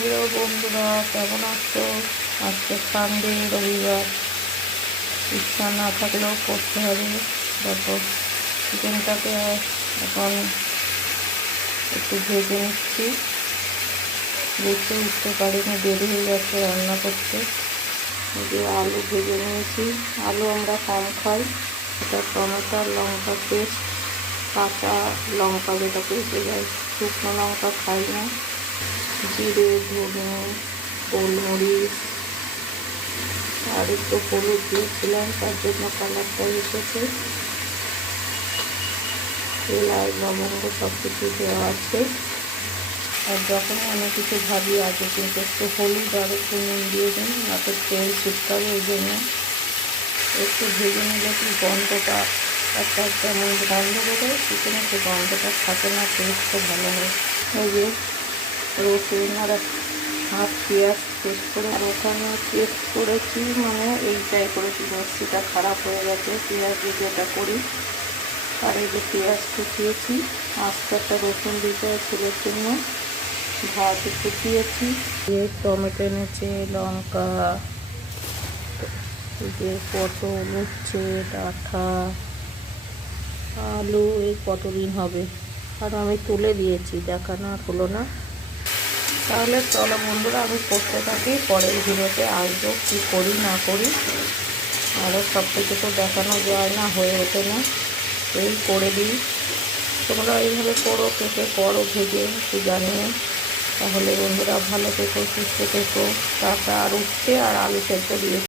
Hello বন্ধুরা, কেমন আছো? আজকে সানডে, রবিবার। ইচ্ছা না থাকলেও করতে হবে। দেখো, চিকেনটাকে এখন একটু ভেজে নিচ্ছি। বেশি উঠতে পারিনি, দেরি হয়ে যাচ্ছে রান্না করতে। এই যে আলু ভেজে নিয়েছি। আলু আমরা কম খাই। এটা টমেটো লঙ্কা পেস্ট, কাঁচা লঙ্কা যেটা পেস্টে যায়, শুকনো লঙ্কা খাই না। জিরে, ধনে, গোলমরিচ আর একটু হলুদ দিয়েছিলাম, তার জন্য কালারটা এসেছে। এলাচ, লবঙ্গ সব কিছু দেওয়া আছে। আর যখনই আমি কিছু ভাবি আগে কিন্তু একটু হলুদ আর একটু নুন দিয়ে দিন, যাতে তেল ছিটতে হবে। ওই জন্য একটু ভেজে নিলে কি গন্ধটা একটা যেমন গন্ধ বেরোয়, চিকেনে সে গন্ধটা থাকে না, টেস্টও ভালো হয়। এই যে রসুন আর হাফ পেঁয়াজ পেস্ট করে ওখানে পেস্ট করেছি, মানে এইটাই করেছি। মিক্সিটা খারাপ হয়ে গেছে, পেঁয়াজ দিয়ে যেটা করি। আর এই যে পেঁয়াজ কুচিয়েছি, আস্তে একটা রসুন দিতে ছেলের জন্য ভাত কুচিয়েছি। দিয়ে টমেটো এনেছে, লঙ্কা, এই যে পটল উচ্ছে, ডাঁটা, আলু। এই কতদিন হবে, আর আমি তুলে দিয়েছি, দেখানো আর হলো না। তাহলে চলো বন্ধুরা, আমি করতে থাকি, পরের ভিডিওতে আসবো কী করি না করি। আরও সব কিছু তো দেখানো যায় না, হয়ে ওঠে না, এই করে দিই। তোমরা এইভাবে করো, কেটে করো ভেজে, একটু জানিয়ে। তাহলে বন্ধুরা ভালো থেকো, সুস্থ থেকো। টাটা। আর উচ্ছে আর আলু সেদ্ধ দিয়ে